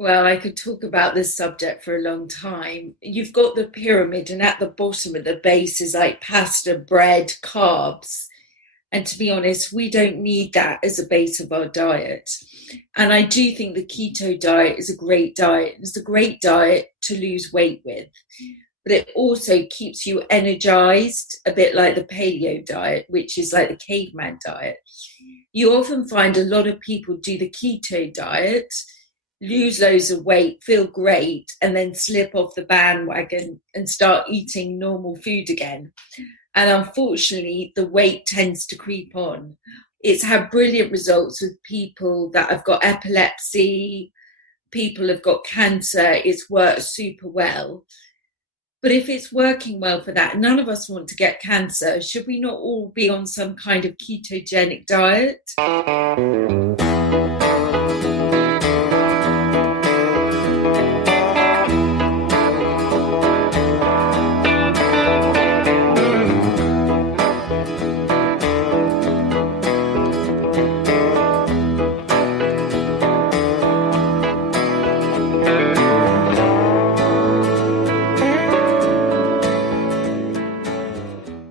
Well, I could talk about this subject for a long time. You've got the pyramid, and at the bottom, at the base, is like pasta, bread, carbs. And to be honest, we don't need that as a base of our diet. And I do think the keto diet is a great diet. It's a great diet to lose weight with, but it also keeps you energized, a bit like the paleo diet, which is like the caveman diet. You often find a lot of people do the keto diet, lose loads of weight, feel great, and then slip off the bandwagon and start eating normal food again. And unfortunately, the weight tends to creep on. It's had brilliant results with people that have got epilepsy, people have got cancer. It's worked super well. But if it's working well for that, none of us want to get cancer. Should we not all be on some kind of ketogenic diet?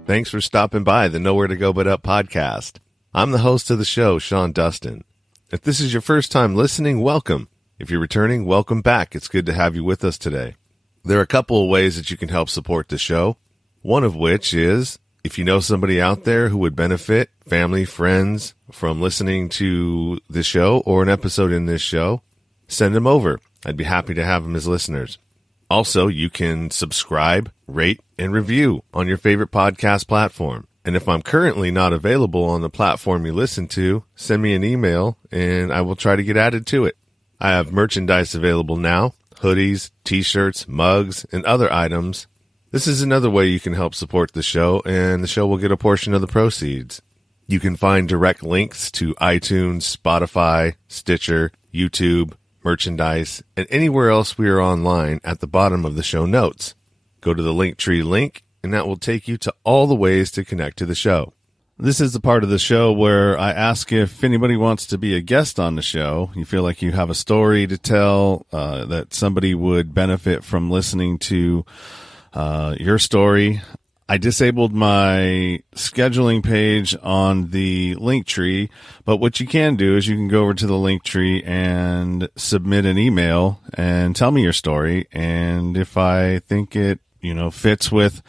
Thanks for stopping by the Nowhere to Go But Up podcast. I'm the host of the show, Sean Dustin. If this is your first time listening, welcome. If you're returning, welcome back. It's good to have you with us today. There are a couple of ways that you can help support the show. One of which is if you know somebody out there who would benefit, family, friends, from listening to this show or an episode in this show, send them over. I'd be happy to have them as listeners. Also, you can subscribe, rate, and review on your favorite podcast platform. And if I'm currently not available on the platform you listen to, send me an email and I will try to get added to it. I have merchandise available now, hoodies, t-shirts, mugs, and other items. This is another way you can help support the show, and the show will get a portion of the proceeds. You can find direct links to iTunes, Spotify, Stitcher, YouTube, merchandise, and anywhere else we are online at the bottom of the show notes. Go to the Linktree link, and that will take you to all the ways to connect to the show. This is the part of the show where I ask if anybody wants to be a guest on the show. You feel like you have a story to tell, that somebody would benefit from listening to your story. I disabled my scheduling page on the Linktree, but what you can do is you can go over to the Linktree and submit an email and tell me your story. And if I think it, fits with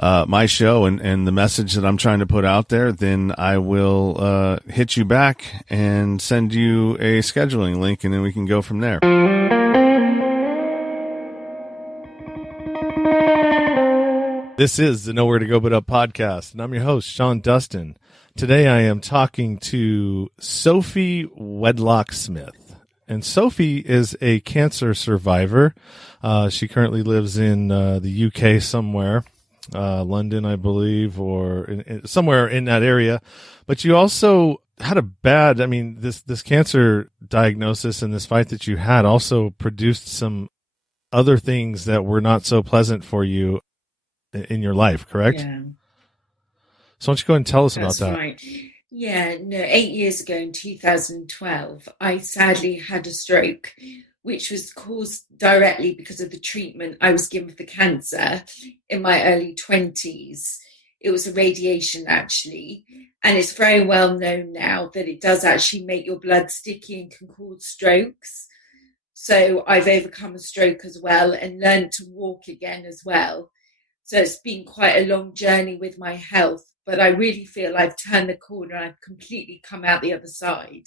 my show and the message that I'm trying to put out there, then I will hit you back and send you a scheduling link, and then we can go from there. This is the Nowhere to Go But Up podcast, and I'm your host, Sean Dustin. Today I am talking to Sophie Wedlock-Smith. And Sophie is a cancer survivor. She currently lives in the UK somewhere, London, I believe, or somewhere in that area. But you also had a bad, this cancer diagnosis and this fight that you had also produced some other things that were not so pleasant for you in your life, correct? Yeah. So why don't you go ahead and tell us That's about that? right. Yeah, no, 8 years ago in 2012, I sadly had a stroke, which was caused directly because of the treatment I was given for the cancer in my early 20s. It was a radiation, actually. And it's very well known now that it does actually make your blood sticky and can cause strokes. So I've overcome a stroke as well and learned to walk again as well. So it's been quite a long journey with my health, but I really feel I've turned the corner. I've completely come out the other side.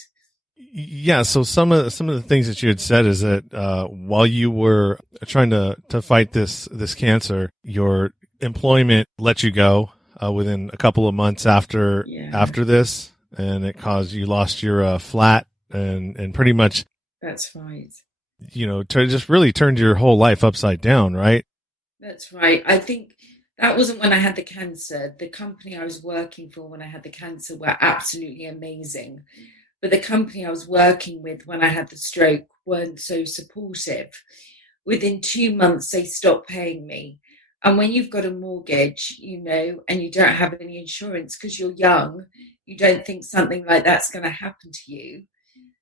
Yeah. So some of the things that you had said is that while you were trying to fight this cancer, your employment let you go within a couple of months after this, and it caused you lost your flat and pretty much. That's right. Just really turned your whole life upside down, right? That's right. I think that wasn't when I had the cancer. The company I was working for when I had the cancer were absolutely amazing. But the company I was working with when I had the stroke weren't so supportive. Within 2 months, they stopped paying me. And when you've got a mortgage, and you don't have any insurance because you're young, you don't think something like that's going to happen to you.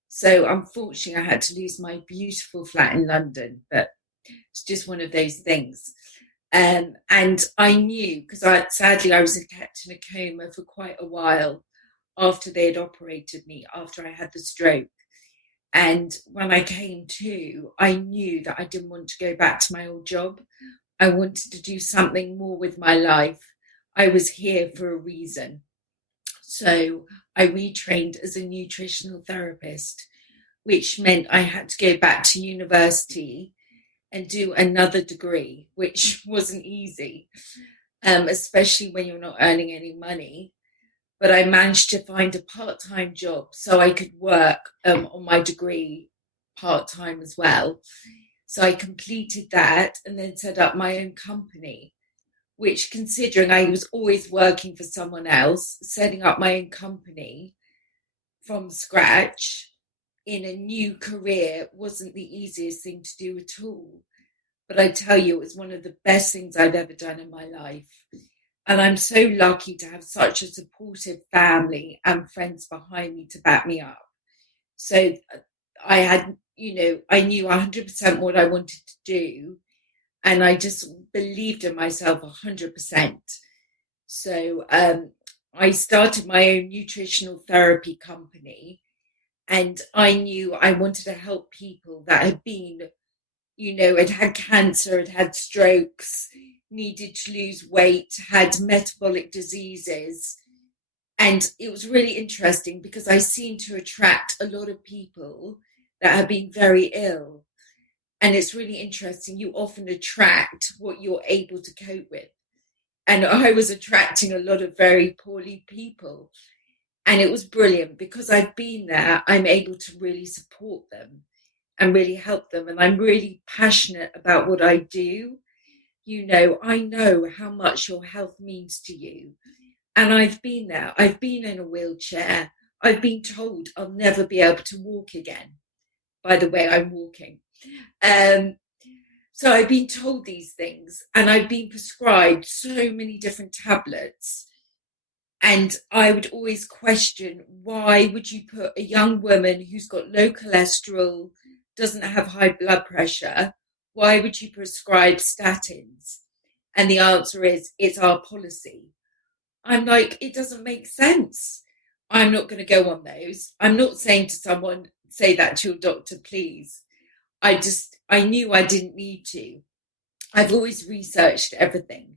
So unfortunately, I had to lose my beautiful flat in London, but it's just one of those things. And I knew, because sadly I was kept in a coma for quite a while after they had operated me, after I had the stroke. And when I came to, I knew that I didn't want to go back to my old job. I wanted to do something more with my life. I was here for a reason. So I retrained as a nutritional therapist, which meant I had to go back to university and do another degree, which wasn't easy, especially when you're not earning any money. But I managed to find a part time job so I could work on my degree part time as well. So I completed that and then set up my own company, which, considering I was always working for someone else, setting up my own company from scratch in a new career wasn't the easiest thing to do at all. But I tell you, it was one of the best things I've ever done in my life. And I'm so lucky to have such a supportive family and friends behind me to back me up. So I had, I knew 100% what I wanted to do. And I just believed in myself 100%. So I started my own nutritional therapy company. And I knew I wanted to help people that had been, had cancer, had strokes, needed to lose weight, had metabolic diseases. And it was really interesting because I seem to attract a lot of people that have been very ill. And it's really interesting. You often attract what you're able to cope with. And I was attracting a lot of very poorly people. And it was brilliant because I've been there. I'm able to really support them and really help them. And I'm really passionate about what I do. I know how much your health means to you. And I've been there. I've been in a wheelchair. I've been told I'll never be able to walk again. By the way, I'm walking. Um, so I've been told these things and I've been prescribed so many different tablets. And I would always question, why would you put a young woman who's got low cholesterol, doesn't have high blood pressure, why would you prescribe statins? And the answer is, it's our policy. I'm like, it doesn't make sense. I'm not going to go on those. I'm not saying to someone, say that to your doctor, please. I knew I didn't need to. I've always researched everything.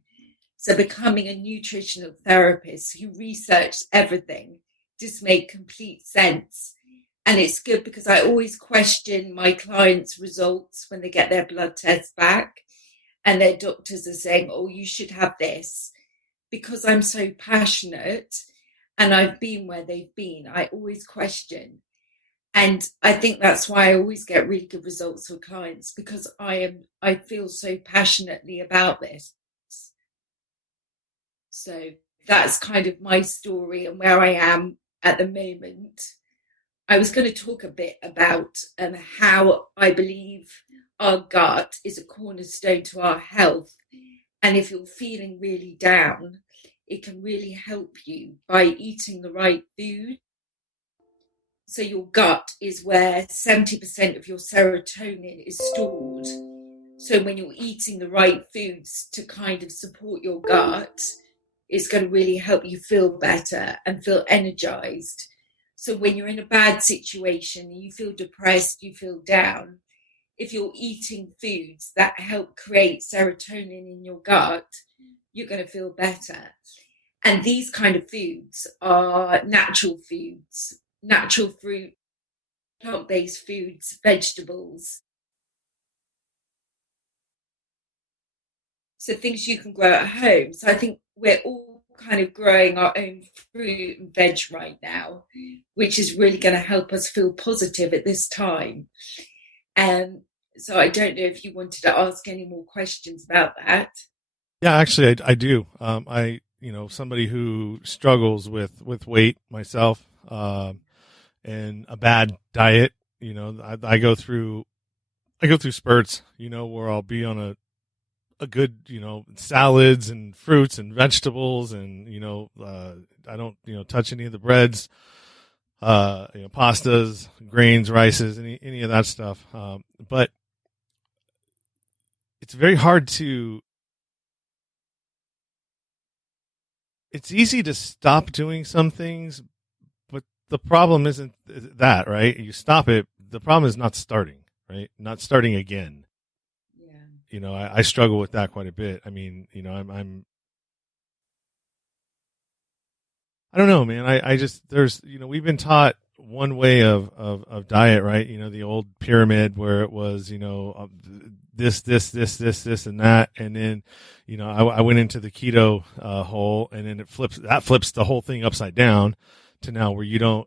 So becoming a nutritional therapist who researched everything just made complete sense. And it's good because I always question my clients' results when they get their blood tests back and their doctors are saying, oh, you should have this. Because I'm so passionate and I've been where they've been, I always question. And I think that's why I always get really good results for clients because I feel so passionately about this. So that's kind of my story and where I am at the moment. I was going to talk a bit about how I believe our gut is a cornerstone to our health. And if you're feeling really down, it can really help you by eating the right food. So your gut is where 70% of your serotonin is stored. So when you're eating the right foods to kind of support your gut, it's going to really help you feel better and feel energized. So when you're in a bad situation, you feel depressed, you feel down, if you're eating foods that help create serotonin in your gut, you're going to feel better. And these kind of foods are natural foods, natural fruit, plant-based foods, vegetables. So things you can grow at home. So I think we're all kind of growing our own fruit and veg right now, which is really going to help us feel positive at this time. So I don't know if you wanted to ask any more questions about that. Yeah, actually, I do. Somebody who struggles with weight myself, and a bad diet. I go through spurts, where I'll be on a good, salads and fruits and vegetables, and I don't, touch any of the breads. pastas, grains, rices, any of that stuff. But it's very hard to. It's easy to stop doing some things, but the problem isn't that, right? You stop it. The problem is not starting, right? Not starting again. Yeah. I struggle with that quite a bit. I mean, I don't know, man. I just, we've been taught one way of diet, right? The old pyramid where it was, this, and that. And then, I went into the keto hole, and then that flips the whole thing upside down to now where you don't,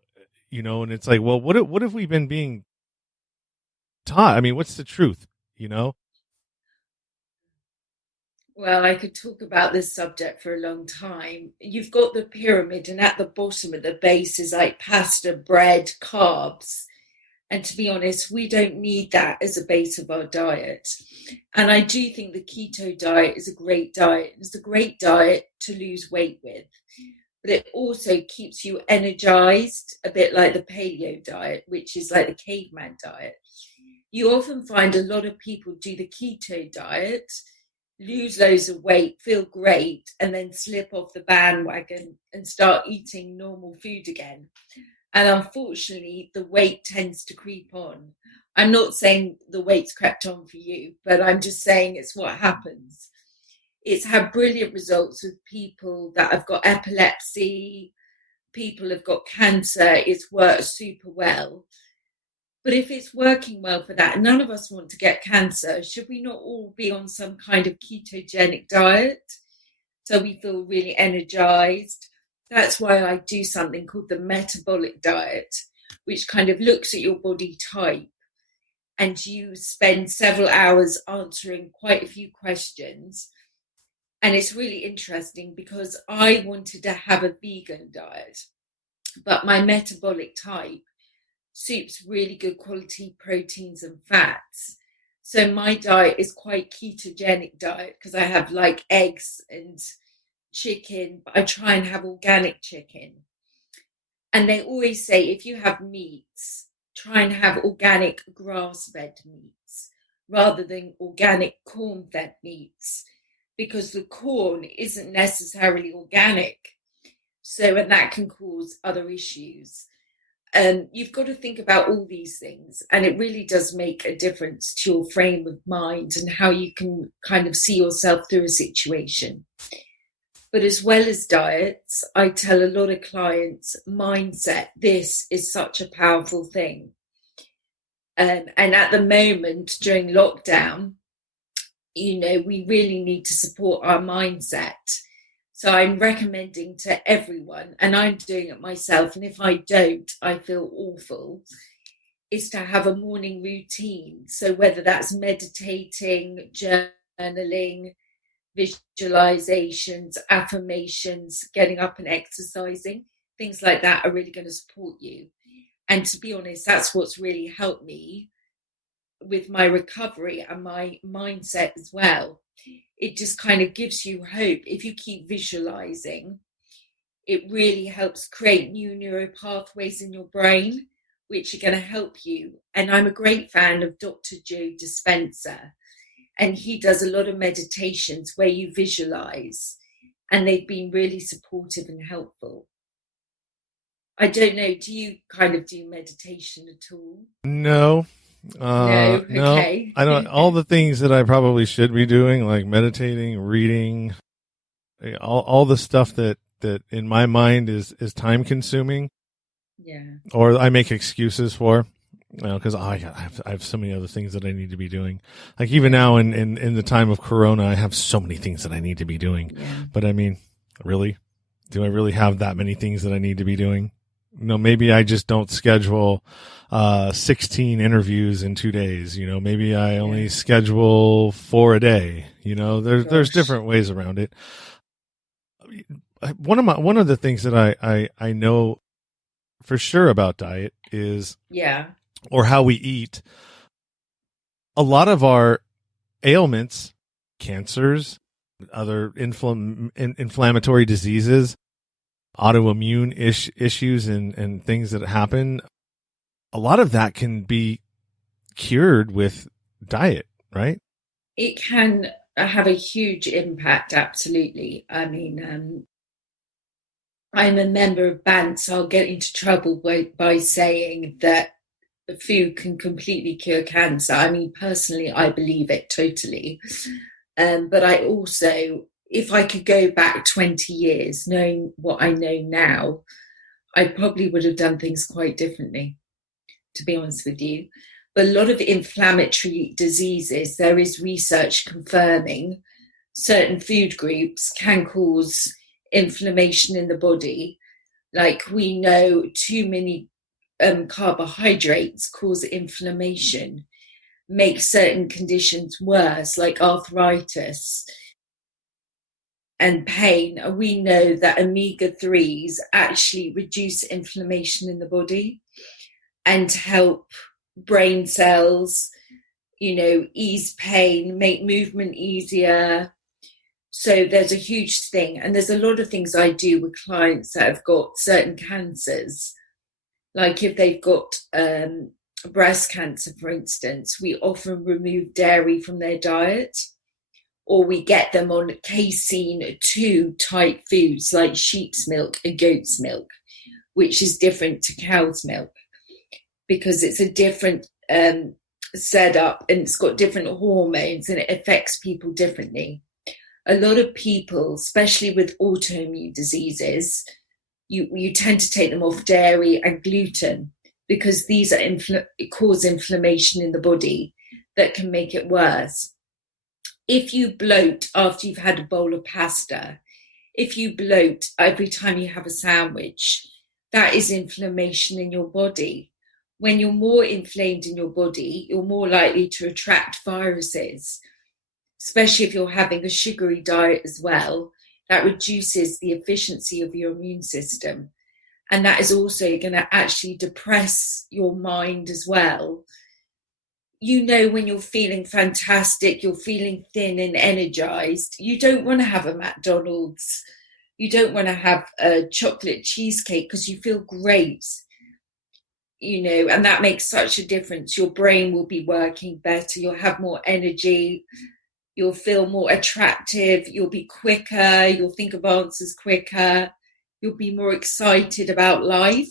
and it's like, well, what have we been being taught? I mean, what's the truth, Well, I could talk about this subject for a long time. You've got the pyramid, and at the bottom, at the base, is like pasta, bread, carbs. And to be honest, we don't need that as a base of our diet. And I do think the keto diet is a great diet. It's a great diet to lose weight with. But it also keeps you energized, a bit like the paleo diet, which is like the caveman diet. You often find a lot of people do the keto diet, lose loads of weight, feel great, and then slip off the bandwagon and start eating normal food again. And unfortunately, the weight tends to creep on. I'm not saying the weight's crept on for you, but I'm just saying it's what happens. It's had brilliant results with people that have got epilepsy, people have got cancer. It's worked super well. But if it's working well for that, none of us want to get cancer. Should we not all be on some kind of ketogenic diet so we feel really energized? That's why I do something called the metabolic diet, which kind of looks at your body type, and you spend several hours answering quite a few questions. And it's really interesting because I wanted to have a vegan diet, but my metabolic type suits really good quality proteins and fats. So my diet is quite ketogenic diet because I have like eggs and chicken, but I try and have organic chicken. And they always say if you have meats, try and have organic grass-fed meats rather than organic corn-fed meats, because the corn isn't necessarily organic. So, and that can cause other issues. You've got to think about all these things, and it really does make a difference to your frame of mind and how you can kind of see yourself through a situation. But as well as diets, I tell a lot of clients, mindset, this is such a powerful thing. And at the moment, during lockdown, we really need to support our mindset. So I'm recommending to everyone, and I'm doing it myself, and if I don't, I feel awful, is to have a morning routine. So whether that's meditating, journaling, visualizations, affirmations, getting up and exercising, things like that are really going to support you. And to be honest, that's what's really helped me with my recovery and my mindset as well. It just kind of gives you hope. If you keep visualizing, it really helps create new neural pathways in your brain, which are going to help you. And I'm a great fan of Dr. Joe Dispenza, and he does a lot of meditations where you visualize, and they've been really supportive and helpful. I don't know, do you kind of do meditation at all? No. No, okay. I don't. All the things that I probably should be doing, like meditating, reading, all the stuff that in my mind is time consuming. Yeah. Or I make excuses for, because I have so many other things that I need to be doing. Like even now in the time of Corona, I have so many things that I need to be doing. Yeah. But I mean, really, do I really have that many things that I need to be doing? Maybe I just don't schedule 16 interviews in 2 days. Maybe I only schedule 4 a day. There's different ways around it. One of the things that I know for sure about diet is or how we eat. A lot of our ailments, cancers, other inflammatory diseases, autoimmune issues and things that happen, a lot of that can be cured with diet, right? It can have a huge impact, absolutely. I mean, I'm a member of mBANT, so I'll get into trouble by saying that food can completely cure cancer. I mean, personally, I believe it totally. But I also, if I could go back 20 years, knowing what I know now, I probably would have done things quite differently, to be honest with you. But a lot of inflammatory diseases, there is research confirming certain food groups can cause inflammation in the body. Like we know too many carbohydrates cause inflammation, make certain conditions worse, like arthritis and pain. We know that omega-3s actually reduce inflammation in the body and help brain cells, ease pain, make movement easier. So there's a huge thing. And there's a lot of things I do with clients that have got certain cancers. Like if they've got breast cancer, for instance, we often remove dairy from their diet, or we get them on casein 2 type foods like sheep's milk and goat's milk, which is different to cow's milk because it's a different setup and it's got different hormones and it affects people differently. A lot of people, especially with autoimmune diseases, you tend to take them off dairy and gluten because these are cause inflammation in the body that can make it worse. If you bloat after you've had a bowl of pasta, if you bloat every time you have a sandwich, that is inflammation in your body. When you're more inflamed in your body, you're more likely to attract viruses, especially if you're having a sugary diet as well. That reduces the efficiency of your immune system. And that is also going to actually depress your mind as well. When you're feeling fantastic, you're feeling thin and energized, you don't want to have a McDonald's. You don't want to have a chocolate cheesecake because you feel great. And that makes such a difference. Your brain will be working better. You'll have more energy. You'll feel more attractive. You'll be quicker. You'll think of answers quicker. You'll be more excited about life.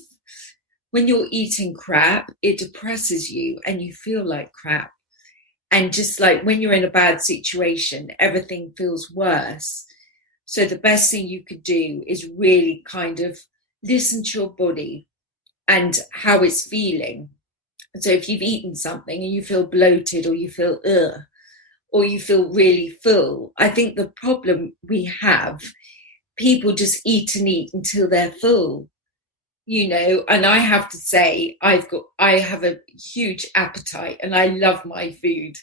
When you're eating crap, it depresses you and you feel like crap. And just like when you're in a bad situation, everything feels worse. So the best thing you could do is really kind of listen to your body and how it's feeling. So if you've eaten something and you feel bloated or you feel or you feel really full, I think the problem we have, people just eat and eat until they're full, and I have to say, I have a huge appetite and I love my food,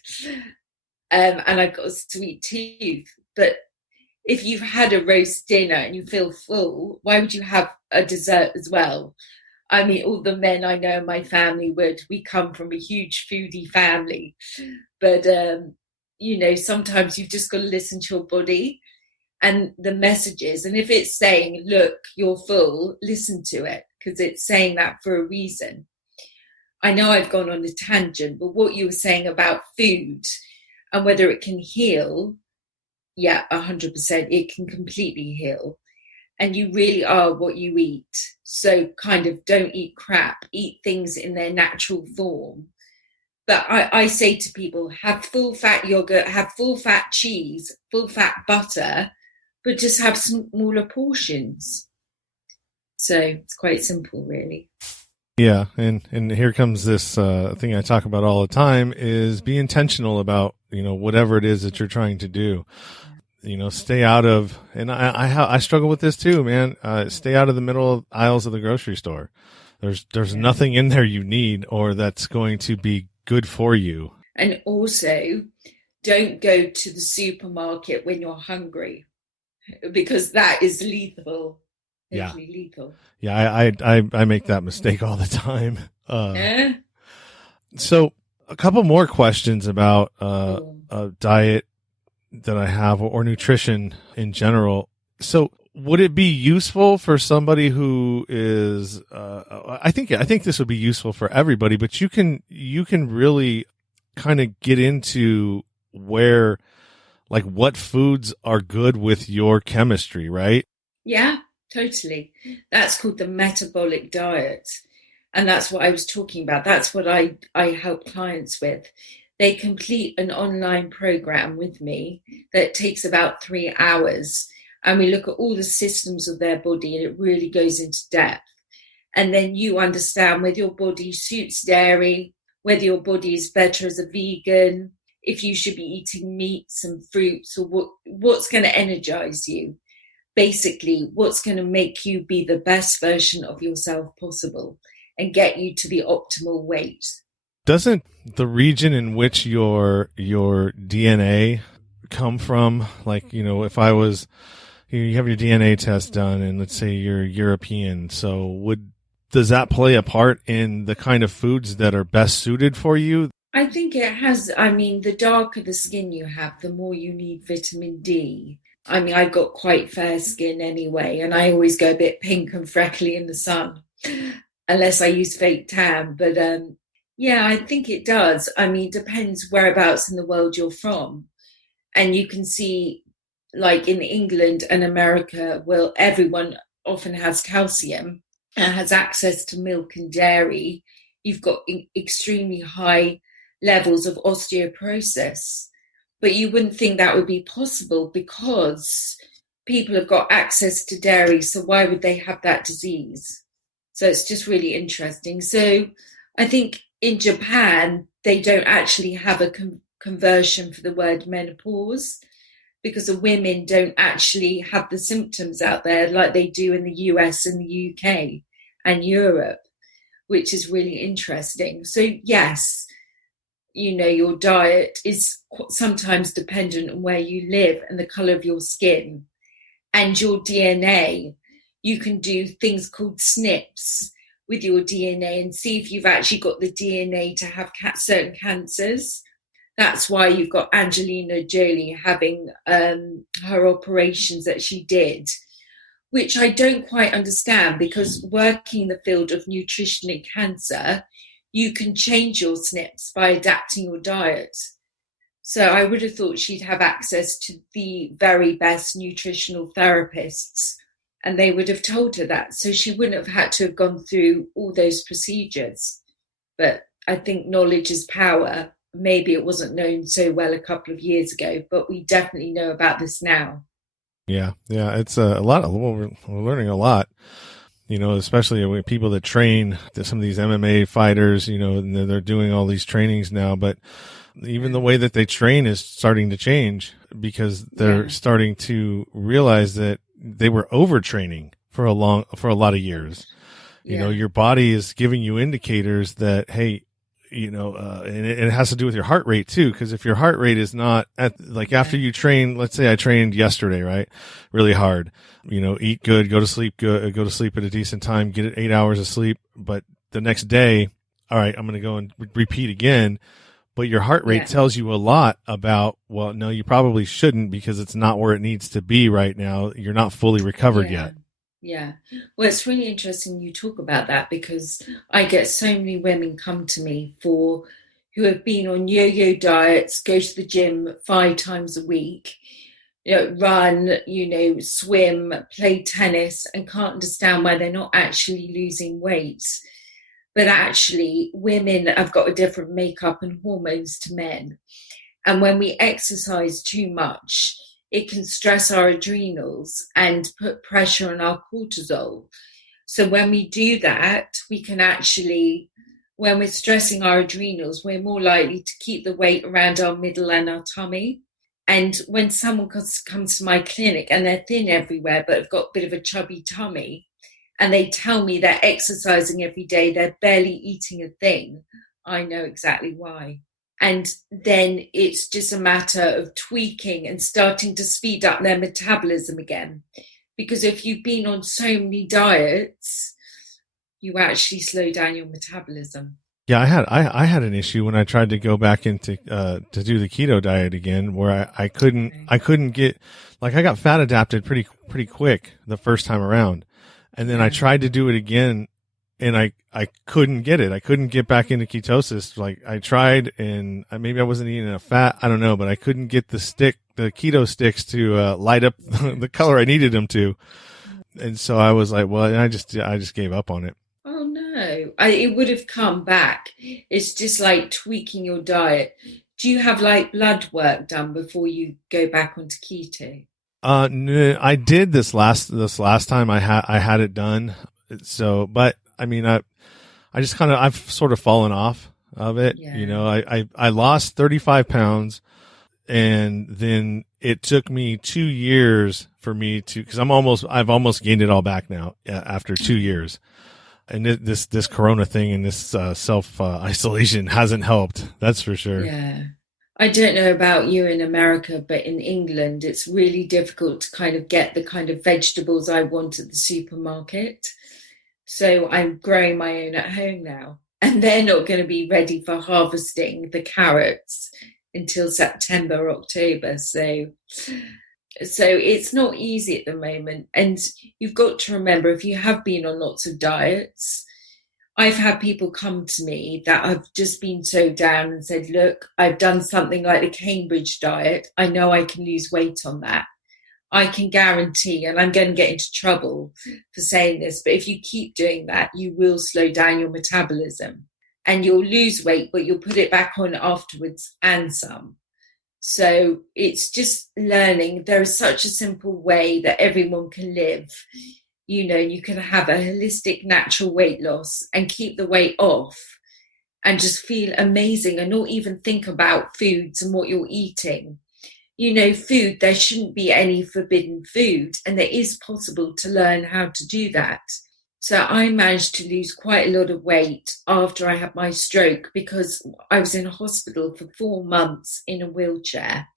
and I've got a sweet tooth. But if you've had a roast dinner and you feel full, why would you have a dessert as well? I mean, all the men I know in my family we come from a huge foodie family. But, sometimes you've just got to listen to your body and the messages. And if it's saying, look, you're full, listen to it because it's saying that for a reason. I know I've gone on a tangent, but what you were saying about food and whether it can heal, yeah, 100%, it can completely heal. And you really are what you eat. So kind of don't eat crap, eat things in their natural form. But I say to people, have full fat yogurt, have full fat cheese, full fat butter, but just have smaller portions. So it's quite simple, really. Yeah. And here comes this thing I talk about all the time is be intentional about, whatever it is that you're trying to do. Stay out of, and I struggle with this too, man. Stay out of the middle aisles of the grocery store. There's nothing in there you need or that's going to be good for you. And also, don't go to the supermarket when you're hungry, because that is lethal. Yeah. Lethal. Yeah, I make that mistake all the time. So a couple more questions about diet that I have or nutrition in general. So would it be useful for somebody who is, I think this would be useful for everybody, but you can really kind of get into where, like, what foods are good with your chemistry, right? Yeah, totally. That's called the metabolic diet. And that's what I was talking about. That's what I help clients with. They complete an online program with me that takes about 3 hours. And we look at all the systems of their body, and it really goes into depth. And then you understand whether your body suits dairy, whether your body is better as a vegan, if you should be eating meats and fruits, or what's going to energize you. Basically, what's going to make you be the best version of yourself possible and get you to the optimal weight. Doesn't the region in which your DNA come from, like, if I was, you have your DNA test done and let's say you're European, so does that play a part in the kind of foods that are best suited for you? I think it has. I mean, the darker the skin you have, the more you need vitamin D. I mean, I've got quite fair skin anyway, and I always go a bit pink and freckly in the sun, unless I use fake tan. But yeah, I think it does. I mean, it depends whereabouts in the world you're from. And you can see, like in England and America, well, everyone often has calcium and has access to milk and dairy. You've got extremely high levels of osteoporosis. But you wouldn't think that would be possible because people have got access to dairy. So why would they have that disease? So it's just really interesting. So I think in Japan, they don't actually have a conversion for the word menopause because the women don't actually have the symptoms out there like they do in the US and the UK and Europe, which is really interesting. So yes, your diet is sometimes dependent on where you live and the color of your skin and your DNA. You can do things called SNPs with your DNA and see if you've actually got the DNA to have certain cancers. That's why you've got Angelina Jolie having her operations that she did, which I don't quite understand, because working in the field of nutrition and cancer, you can change your SNPs by adapting your diet. So I would have thought she'd have access to the very best nutritional therapists, and they would have told her that. So she wouldn't have had to have gone through all those procedures. But I think knowledge is power. Maybe it wasn't known so well a couple of years ago, but we definitely know about this now. Yeah. It's a lot of, we're learning a lot, especially with people that train, some of these MMA fighters, and they're doing all these trainings now, but even the way that they train is starting to change because they're starting to realize that they were overtraining for a lot of years. Your body is giving you indicators that, hey, and it has to do with your heart rate too. Cause if your heart rate is not after you train, let's say I trained yesterday, right? Really hard, eat good, go to sleep at a decent time, get 8 hours of sleep. But the next day, all right, I'm going to go and repeat again. But your heart rate tells you a lot about, well, no, you probably shouldn't because it's not where it needs to be right now. You're not fully recovered yet. Yeah. Well, it's really interesting you talk about that because I get so many women come to me who have been on yo-yo diets, go to the gym 5 times a week, run, swim, play tennis, and can't understand why they're not actually losing weight. But actually, women have got a different makeup and hormones to men. And when we exercise too much, it can stress our adrenals and put pressure on our cortisol. So when we do that, we can actually, when we're stressing our adrenals, we're more likely to keep the weight around our middle and our tummy. And when someone comes to my clinic and they're thin everywhere, but have got a bit of a chubby tummy, and they tell me they're exercising every day, they're barely eating a thing, I know exactly why. And then it's just a matter of tweaking and starting to speed up their metabolism again. Because if you've been on so many diets, you actually slow down your metabolism. Yeah, I had an issue when I tried to go back into to do the keto diet again, where I couldn't get, like, I got fat adapted pretty quick the first time around, and then I tried to do it again, and I couldn't get it. I couldn't get back into ketosis. Like, I tried, and maybe I wasn't eating enough fat. I don't know, but I couldn't get the keto sticks to light up the color I needed them to, and so I was like, well, and I just gave up on it. Oh no, it would have come back. It's just like tweaking your diet. Do you have like blood work done before you go back onto keto? No, I did this last time I had it done. So, but I mean, I just I've sort of fallen off of it. Yeah. You know, I lost 35 pounds, and then it took me 2 years for me to, cause I've almost gained it all back now after 2 years. And this Corona thing and this self isolation hasn't helped. That's for sure. Yeah. I don't know about you in America, but in England, it's really difficult to kind of get the kind of vegetables I want at the supermarket. So I'm growing my own at home now, and they're not going to be ready for harvesting the carrots until September, October. So it's not easy at the moment. And you've got to remember, if you have been on lots of diets, I've had people come to me that have just been so down and said, look, I've done something like the Cambridge diet. I know I can lose weight on that. I can guarantee, and I'm going to get into trouble for saying this, but if you keep doing that, you will slow down your metabolism and you'll lose weight, but you'll put it back on afterwards and some. So it's just learning. There is such a simple way that everyone can live. You know, you can have a holistic, natural weight loss and keep the weight off and just feel amazing and not even think about foods and what you're eating. You know, food, there shouldn't be any forbidden food, and it is possible to learn how to do that. So I managed to lose quite a lot of weight after I had my stroke because I was in hospital for 4 months in a wheelchair.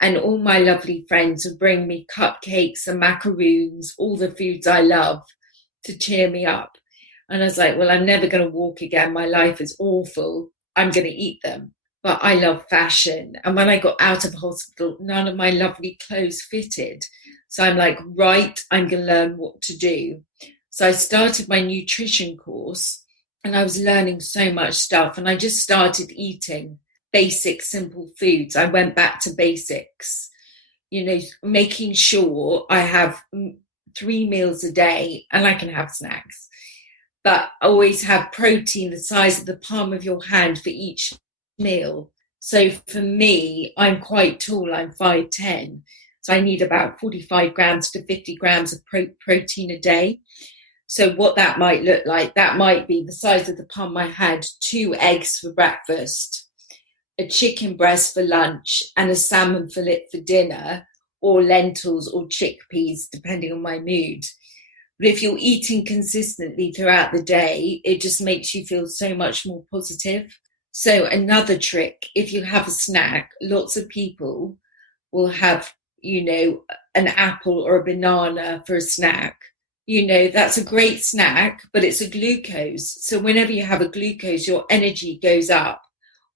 And all my lovely friends would bring me cupcakes and macaroons, all the foods I love, to cheer me up. And I was like, well, I'm never going to walk again. My life is awful. I'm going to eat them. But I love fashion. And when I got out of hospital, none of my lovely clothes fitted. So I'm like, right, I'm going to learn what to do. So I started my nutrition course, and I was learning so much stuff. And I just started eating basic, simple foods. I went back to basics, you know, making sure I have 3 meals a day, and I can have snacks, but always have protein the size of the palm of your hand for each meal. So for me, I'm quite tall, I'm 5'10", so I need about 45 grams to 50 grams of protein a day. So what that might look like, that might be the size of the palm of my hand, 2 eggs for breakfast, a chicken breast for lunch, and a salmon fillet for dinner, or lentils or chickpeas, depending on my mood. But if you're eating consistently throughout the day, it just makes you feel so much more positive. So another trick, if you have a snack, lots of people will have, you know, an apple or a banana for a snack. You know, that's a great snack, but it's a glucose. So whenever you have a glucose, your energy goes up.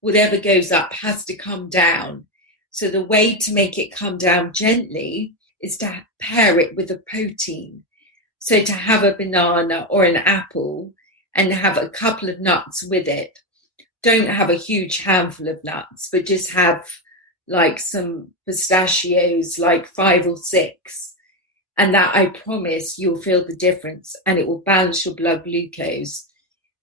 Whatever goes up has to come down. So the way to make it come down gently is to pair it with a protein. So to have a banana or an apple and have a couple of nuts with it. Don't have a huge handful of nuts, but just have like some pistachios, like 5 or 6. And that, I promise, you'll feel the difference, and it will balance your blood glucose,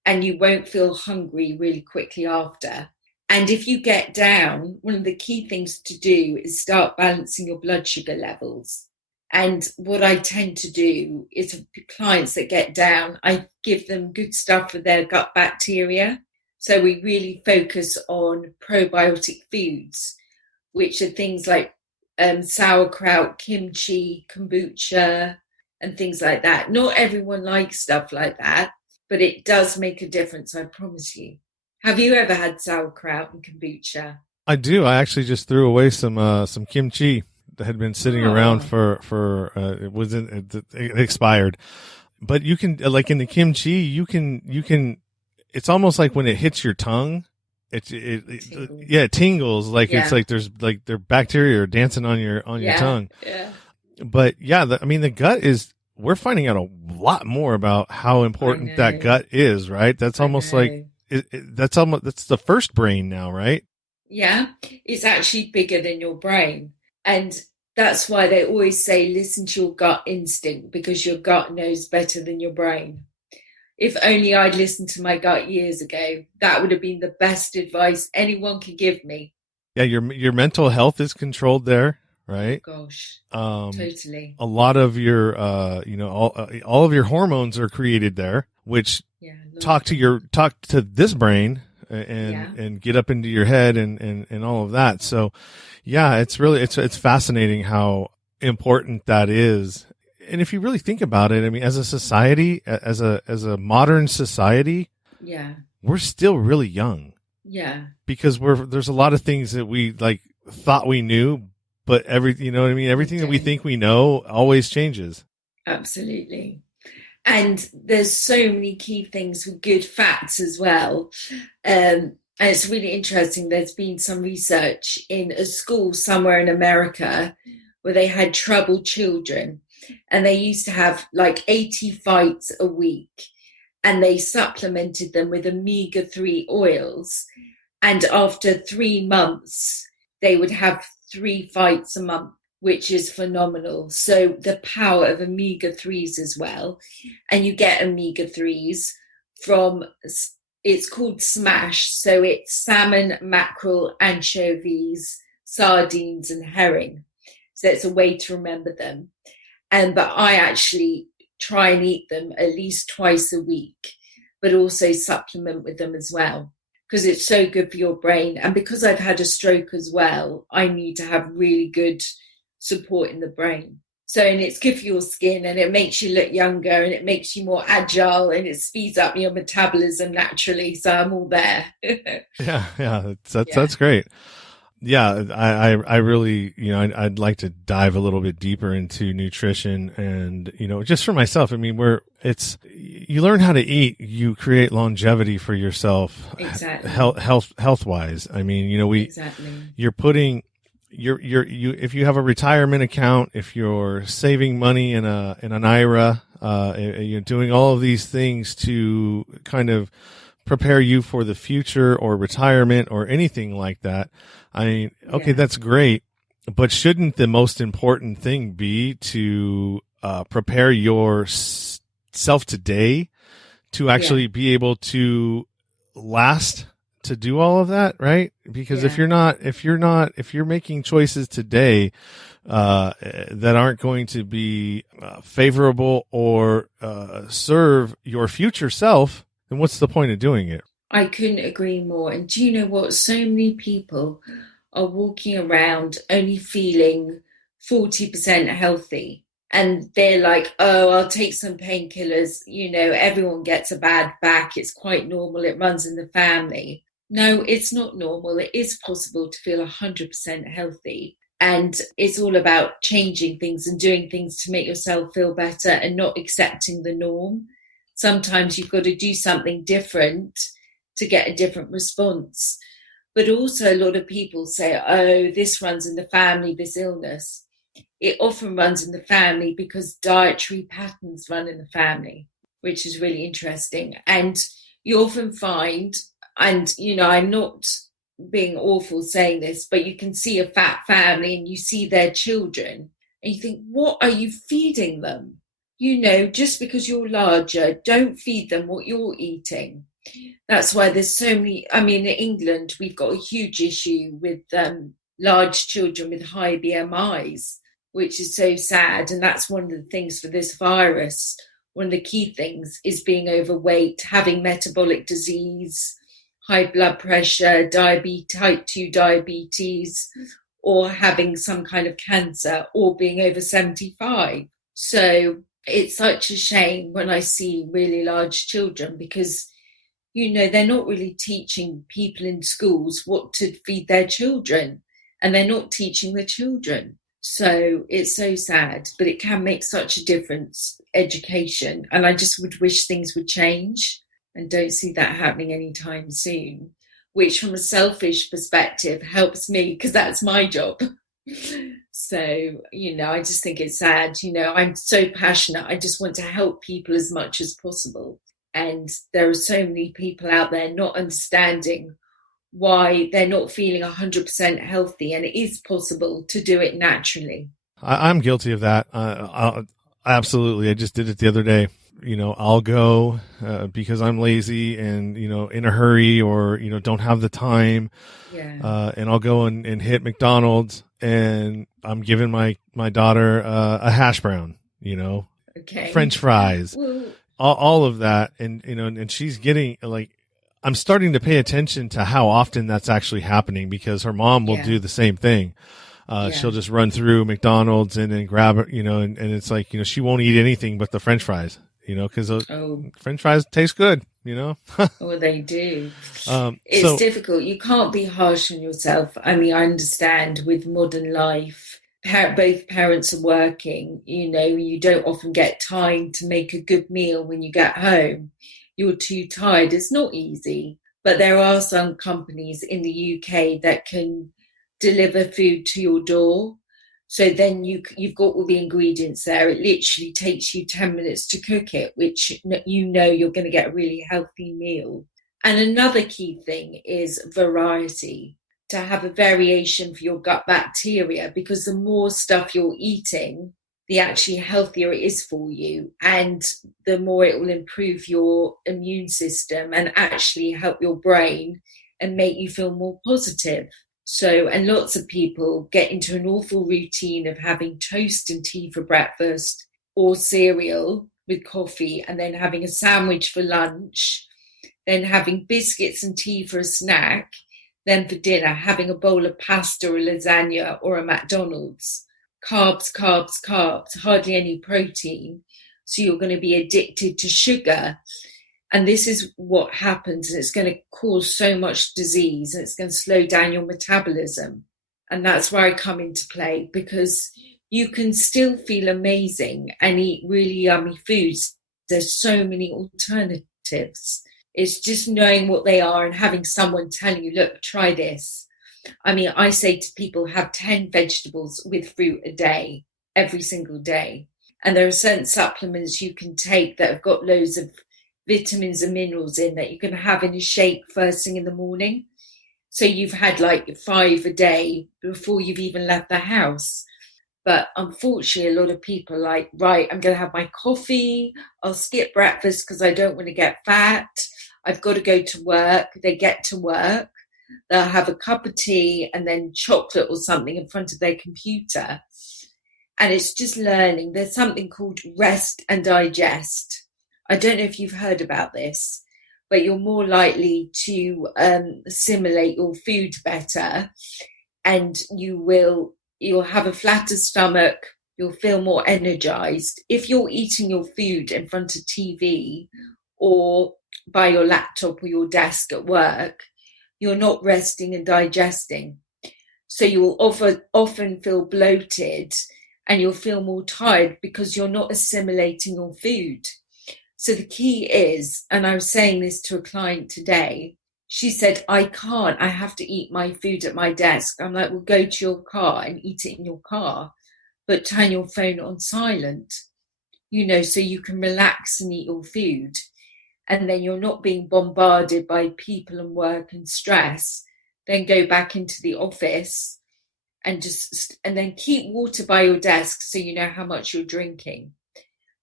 and you won't feel hungry really quickly after. And if you get down, one of the key things to do is start balancing your blood sugar levels. And what I tend to do is, clients that get down, I give them good stuff for their gut bacteria. So we really focus on probiotic foods, which are things like sauerkraut, kimchi, kombucha, and things like that. Not everyone likes stuff like that, but it does make a difference, I promise you. Have you ever had sauerkraut and kombucha? I do. I actually just threw away some kimchi that had been sitting around for it expired. But you can, like in the kimchi, you can it's almost like when it hits your tongue, it tingles. Like it's like there's like their bacteria are dancing on your tongue. Yeah. But yeah, the gut is, we're finding out a lot more about how important that gut is, right? That's almost like, that's the first brain now, right? Yeah, it's actually bigger than your brain. And that's why they always say, listen to your gut instinct, because your gut knows better than your brain. If only I'd listened to my gut years ago, that would have been the best advice anyone could give me. Yeah, your mental health is controlled there, right? Oh, gosh, totally. A lot of your all of your hormones are created there, which talk to this brain and get up into your head and all of that. So yeah, it's really it's fascinating how important that is. And if you really think about it, I mean, as a society, as a modern society, we're still really young. Yeah. Because there's a lot of things that we like thought we knew, but you know what I mean? Everything that we think we know always changes. Absolutely. And there's so many key things with good fats as well. And it's really interesting. There's been some research in a school somewhere in America where they had troubled children, and they used to have like 80 fights a week, and they supplemented them with omega-3 oils. And after 3 months, they would have 3 fights a month, which is phenomenal. So the power of omega-3s as well. And you get omega-3s from, it's called SMASH. So it's salmon, mackerel, anchovies, sardines, and herring. So it's a way to remember them. But I actually try and eat them at least twice a week, but also supplement with them as well, because it's so good for your brain. And because I've had a stroke as well, I need to have really good support in the brain. So, and it's good for your skin, and it makes you look younger, and it makes you more agile, and it speeds up your metabolism naturally. So I'm all there. Yeah, that's great. Yeah, I really, I'd like to dive a little bit deeper into nutrition, and, just for myself, I mean, you learn how to eat, you create longevity for yourself. Exactly. Health wise. I mean, you're putting, if you have a retirement account, if you're saving money in an IRA, you're doing all of these things to kind of prepare you for the future or retirement or anything like that. I mean, okay, that's great, but shouldn't the most important thing be to prepare yourself today to actually be able to last to do all of that, right? Because if you're making choices today that aren't going to be favorable or serve your future self, then what's the point of doing it? I couldn't agree more. And do you know what? So many people are walking around only feeling 40% healthy. And they're like, oh, I'll take some painkillers. Everyone gets a bad back. It's quite normal. It runs in the family. No, it's not normal. It is possible to feel 100% healthy. And it's all about changing things and doing things to make yourself feel better and not accepting the norm. Sometimes you've got to do something different to get a different response. But also a lot of people say, oh, this runs in the family, this illness. It often runs in the family because dietary patterns run in the family, which is really interesting. And you often find, and, I'm not being awful saying this, but you can see a fat family and you see their children and you think, what are you feeding them? Just because you're larger, don't feed them what you're eating. That's why there's so many. I mean, in England, we've got a huge issue with large children with high BMIs, which is so sad. And that's one of the things for this virus. One of the key things is being overweight, having metabolic disease, high blood pressure, type 2 diabetes, or having some kind of cancer, or being over 75. So it's such a shame when I see really large children, because they're not really teaching people in schools what to feed their children, and they're not teaching the children. So it's so sad, but it can make such a difference, education. And I just would wish things would change. and don't see that happening anytime soon, which from a selfish perspective helps me because that's my job. So, I just think it's sad. I'm so passionate. I just want to help people as much as possible. And there are so many people out there not understanding why they're not feeling 100% healthy. And it is possible to do it naturally. I'm guilty of that. Absolutely. I just did it the other day. I'll go because I'm lazy and, in a hurry or, don't have the time. Yeah. And I'll go and hit McDonald's and I'm giving my daughter a hash brown, Okay. French fries, Well, all of that. And, and she's getting I'm starting to pay attention to how often that's actually happening because her mom will do the same thing. She'll just run through McDonald's and then grab it, and it's like, she won't eat anything but the French fries, because those French fries taste good, Well, they do. It's difficult. You can't be harsh on yourself. I mean, I understand with modern life, both parents are working, you don't often get time to make a good meal when you get home. You're too tired. It's not easy, but there are some companies in the UK that can deliver food to your door. So then you've got all the ingredients there. It literally takes you 10 minutes to cook it, which you're going to get a really healthy meal. And another key thing is variety, to have a variation for your gut bacteria, because the more stuff you're eating, the actually healthier it is for you, and the more it will improve your immune system and actually help your brain and make you feel more positive. So, and lots of people get into an awful routine of having toast and tea for breakfast or cereal with coffee, and then having a sandwich for lunch, then having biscuits and tea for a snack, then for dinner, having a bowl of pasta or lasagna or a McDonald's. Carbs, carbs, carbs, hardly any protein. So you're going to be addicted to sugar. And this is what happens. And it's going to cause so much disease and it's going to slow down your metabolism. And that's where I come into play, because you can still feel amazing and eat really yummy foods. There's so many alternatives. It's just knowing what they are and having someone telling you, look, try this. I mean, I say to people, have 10 vegetables with fruit a day, every single day. And there are certain supplements you can take that have got loads of vitamins and minerals in that you can have in a shake first thing in the morning. So you've had like 5 a day before you've even left the house. But unfortunately, a lot of people are like, right, I'm going to have my coffee. I'll skip breakfast because I don't want to get fat. I've got to go to work. They get to work. They'll have a cup of tea and then chocolate or something in front of their computer. And it's just learning. There's something called rest and digest. I don't know if you've heard about this, but you're more likely to assimilate your food better, and you'll have a flatter stomach. You'll feel more energized. If you're eating your food in front of TV or by your laptop or your desk at work, you're not resting and digesting. So you will often feel bloated and you'll feel more tired because you're not assimilating your food. So the key is, and I was saying this to a client today, she said, I have to eat my food at my desk. I'm like, well, go to your car and eat it in your car, but turn your phone on silent, so you can relax and eat your food. And then you're not being bombarded by people and work and stress. Then go back into the office and then keep water by your desk so you know how much you're drinking.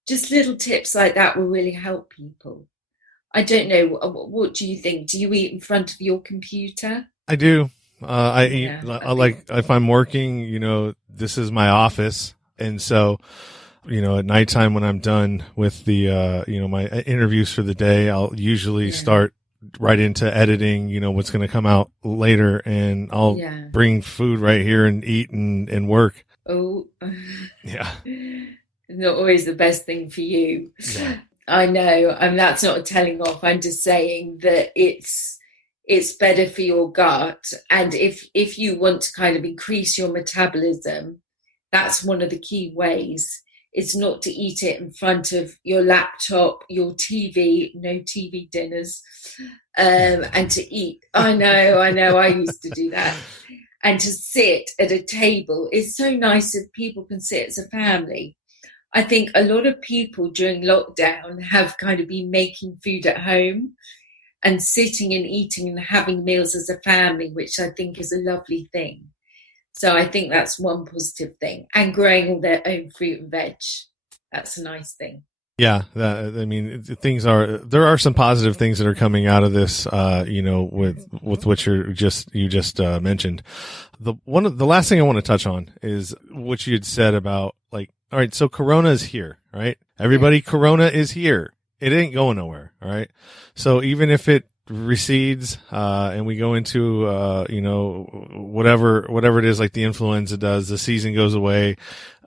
Just little tips like that will really help people. I don't know. What do you think? Do you eat in front of your computer? I do. I eat. If I'm working, this is my office, and so. At nighttime when I'm done with the, my interviews for the day, I'll usually start right into editing, what's going to come out later, and I'll bring food right here and eat and work. Oh, yeah. Not always the best thing for you. Yeah. I know. That's not a telling off. I'm just saying that it's better for your gut. And if you want to kind of increase your metabolism, that's one of the key ways. is not to eat it in front of your laptop, your TV, no TV dinners, and to eat. I know, I used to do that. And to sit at a table. It's so nice if people can sit as a family. I think a lot of people during lockdown have kind of been making food at home and sitting and eating and having meals as a family, which I think is a lovely thing. So I think that's one positive thing. And growing all their own fruit and veg. That's a nice thing. Yeah, there are some positive things that are coming out of this, with what you just mentioned. The last thing I want to touch on is what you had said about, like, all right, so Corona is here, right? Everybody, Corona is here. It ain't going nowhere. All right. So even if it recedes, and we go into, whatever it is, like the influenza does, the season goes away,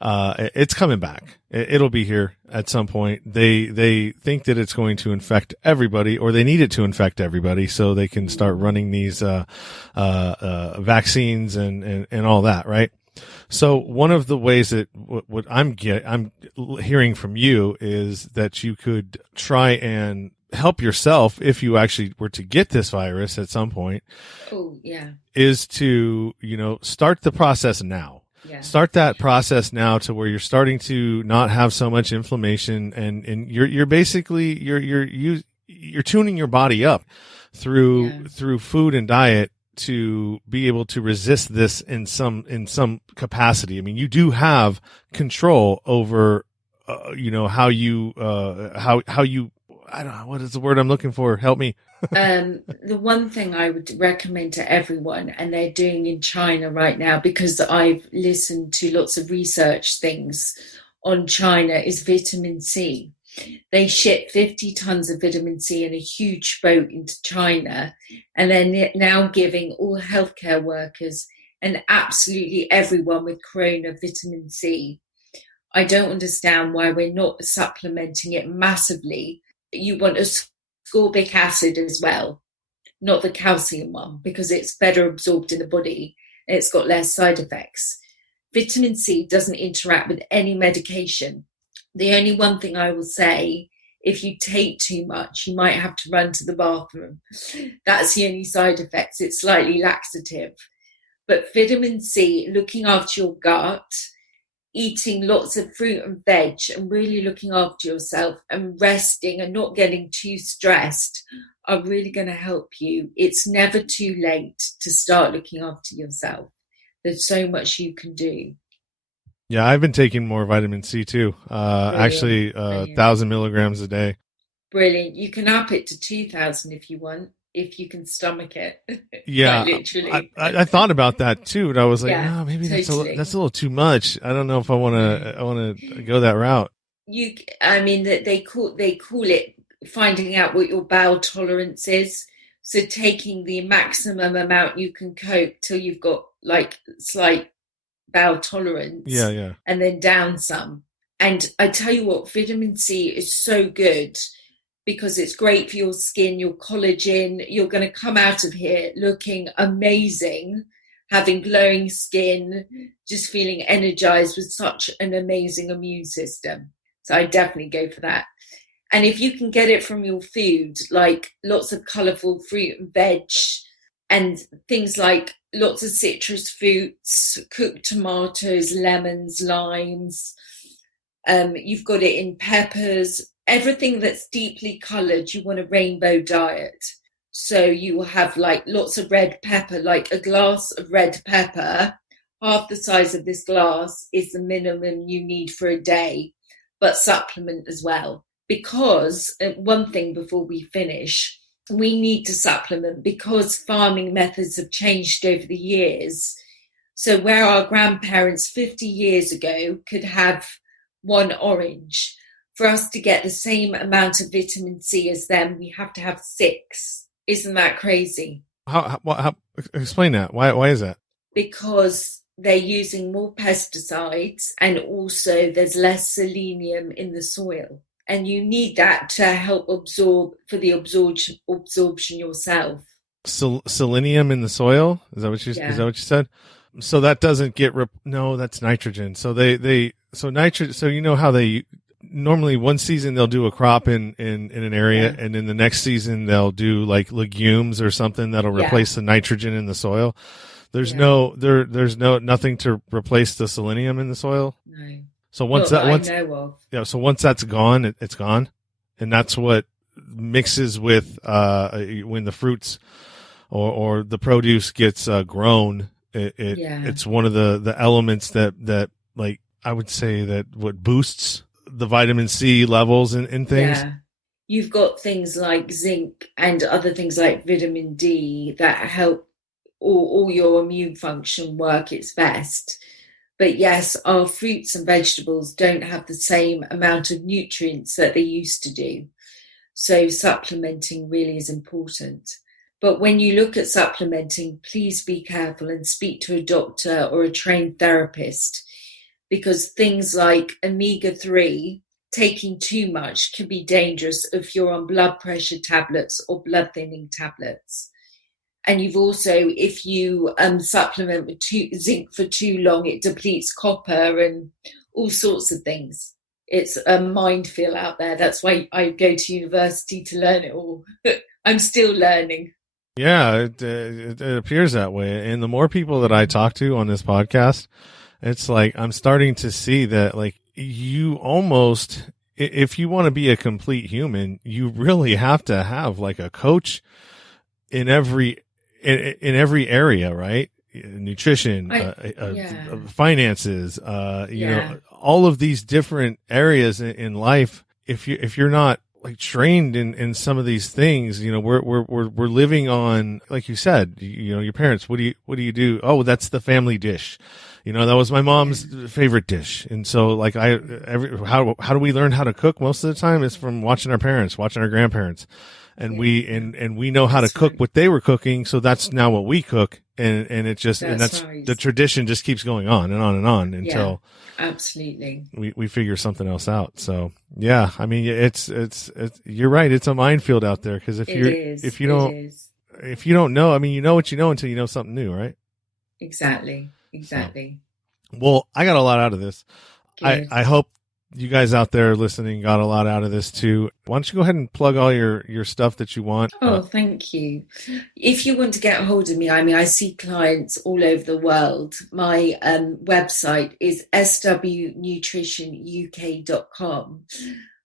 it's coming back. It'll be here at some point. They think that it's going to infect everybody, or they need it to infect everybody so they can start running these, vaccines and all that, right? So one of the ways that what I'm hearing from you is that you could try and help yourself if you actually were to get this virus at some point. Oh, yeah. Is to, start the process now. Yeah. Start that process now to where you're starting to not have so much inflammation, and you're basically you're tuning your body up through food and diet to be able to resist this in some capacity. I mean, you do have control over, how you, I don't know, what is the word I'm looking for? Help me. The one thing I would recommend to everyone, and they're doing in China right now, because I've listened to lots of research things on China, is vitamin C. They ship 50 tons of vitamin C in a huge boat into China, and they're now giving all healthcare workers and absolutely everyone with corona vitamin C. I don't understand why we're not supplementing it massively. You want ascorbic acid as well, not the calcium one, because it's better absorbed in the body and it's got less side effects. Vitamin C doesn't interact with any medication. The only one thing I will say, if you take too much, you might have to run to the bathroom. That's the only side effects. It's slightly laxative. But vitamin C, looking after your gut, eating lots of fruit and veg, and really looking after yourself and resting and not getting too stressed are really going to help you. It's never too late to start looking after yourself. There's so much you can do. Yeah, I've been taking more vitamin C too. Actually, 1,000 milligrams a day. Brilliant. You can up it to 2,000 if you want, if you can stomach it. Yeah, literally. I thought about that too, but I was like, maybe totally. that's a little too much. I don't know if I want to go that route. They call it finding out what your bowel tolerance is. So taking the maximum amount you can cope till you've got like slight bowel tolerance, and then down some. And I tell you what, vitamin C is so good because it's great for your skin, your collagen. You're going to come out of here looking amazing, having glowing skin, just feeling energized with such an amazing immune system. So I definitely go for that. And if you can get it from your food, like lots of colorful fruit and veg, and things like lots of citrus fruits, cooked tomatoes, lemons, limes. You've got it in peppers, everything that's deeply colored. You want a rainbow diet. So you will have like lots of red pepper, like a glass of red pepper. Half the size of this glass is the minimum you need for a day, but supplement as well. Because one thing before we finish, we need to supplement because farming methods have changed over the years. So where our grandparents 50 years ago could have one orange, for us to get the same amount of vitamin C as them, we have to have 6. Isn't that crazy? How explain that? Why is that? Because they're using more pesticides, and also there's less selenium in the soil. And you need that to help absorb for the absorption yourself. Selenium in the soil? Is that what you said? So that doesn't get no, that's nitrogen. So so nitrogen. So you know how they normally one season they'll do a crop in an area, and then the next season they'll do like legumes or something that'll replace the nitrogen in the soil. There's there's nothing to replace the selenium in the soil. No. So once so once that's gone, it's gone, and that's what mixes with when the fruits or the produce gets grown. It's one of the elements that like I would say that what boosts the vitamin C levels and things. Yeah. You've got things like zinc and other things like vitamin D that help all your immune function work its best. But yes, our fruits and vegetables don't have the same amount of nutrients that they used to do. So supplementing really is important. But when you look at supplementing, please be careful and speak to a doctor or a trained therapist, because things like omega-3, taking too much can be dangerous if you're on blood pressure tablets or blood thinning tablets. And you've also, if you supplement with zinc for too long, it depletes copper and all sorts of things. It's a minefield out there. That's why I go to university to learn it all. I'm still learning. Yeah, it appears that way. And the more people that I talk to on this podcast, it's like I'm starting to see that, like, you almost, if you want to be a complete human, you really have to have like a coach in every area, right? Nutrition, finances, you know, all of these different areas in life. If you're not like trained in some of these things, you know, we're living on, like you said, you know, your parents, what do you do? Oh, that's the family dish. You know, that was my mom's favorite dish. And so like how do we learn how to cook most of the time is from watching our parents, watching our grandparents. And we know how to cook what they were cooking. So that's now what we cook. And it just, the tradition just keeps going on and on and on until absolutely we figure something else out. So yeah, I mean, it's you're right. It's a minefield out there. Cause if you don't know, I mean, you know what you know until you know something new, right? Exactly. So, well, I got a lot out of this. I hope you guys out there listening got a lot out of this too. Why don't you go ahead and plug all your stuff that you want? Oh, thank you. If you want to get a hold of me, I mean, I see clients all over the world. My website is swnutritionuk.com.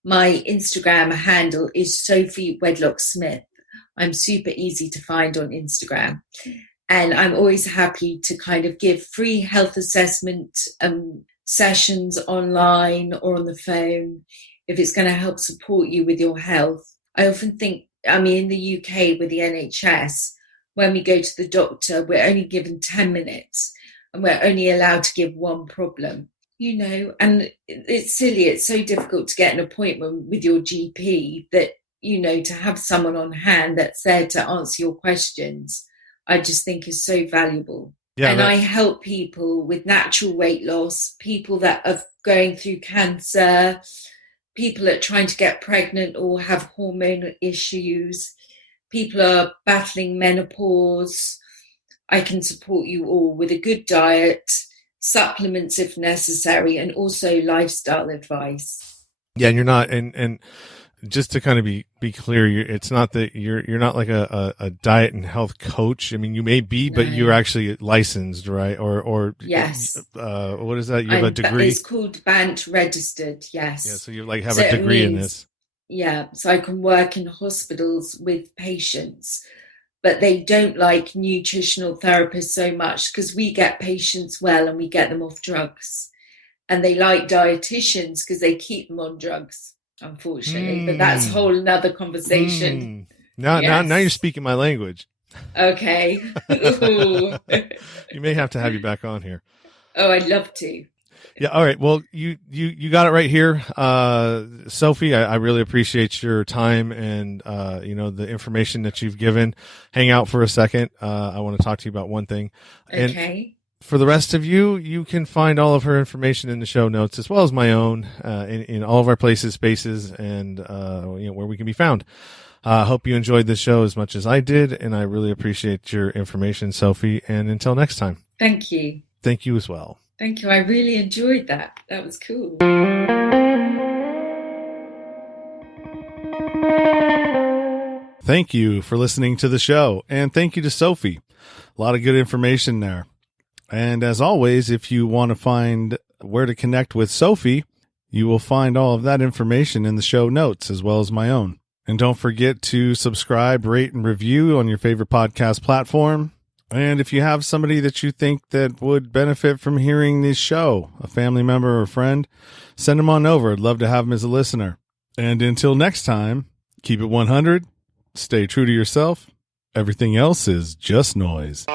My Instagram handle is Sophie Wedlock-Smith. I'm super easy to find on Instagram. And I'm always happy to kind of give free health assessment sessions online or on the phone if it's going to help support you with your health. I often think, I mean, in the UK with the NHS, when we go to the doctor, we're only given 10 minutes and we're only allowed to give one problem, you know, and it's silly. It's so difficult to get an appointment with your GP that, you know, to have someone on hand that's there to answer your questions, I just think is so valuable. Yeah, and I help people with natural weight loss, people that are going through cancer, people that are trying to get pregnant or have hormonal issues, people are battling menopause. I can support you all with a good diet, supplements if necessary, and also lifestyle advice. Yeah, and you're not, and just to kind of be clear, it's not that you're not like a diet and health coach. I mean, you may be, but you're actually licensed, right? Or yes. What is that? You have a degree. It's called mBANT registered. Yes. Yeah. So you like have a degree in this. Yeah. So I can work in hospitals with patients, but they don't like nutritional therapists so much because we get patients well and we get them off drugs, and they like dietitians because they keep them on drugs. Unfortunately, but that's a whole another conversation. Now you're speaking my language. Okay. You may have to have you back on here. Oh, I'd love to. Yeah. All right. Well, you got it right here. Sophie, I really appreciate your time and, you know, the information that you've given. Hang out for a second. I want to talk to you about one thing. Okay. For the rest of you, you can find all of her information in the show notes, as well as my own, in all of our places, spaces, and, you know, where we can be found. Hope you enjoyed this show as much as I did, and I really appreciate your information, Sophie. And until next time. Thank you. Thank you as well. Thank you. I really enjoyed that. That was cool. Thank you for listening to the show, and thank you to Sophie. A lot of good information there. And as always, if you want to find where to connect with Sophie, you will find all of that information in the show notes as well as my own. And don't forget to subscribe, rate, and review on your favorite podcast platform. And if you have somebody that you think that would benefit from hearing this show, a family member or a friend, send them on over. I'd love to have them as a listener. And until next time, keep it 100. Stay true to yourself. Everything else is just noise.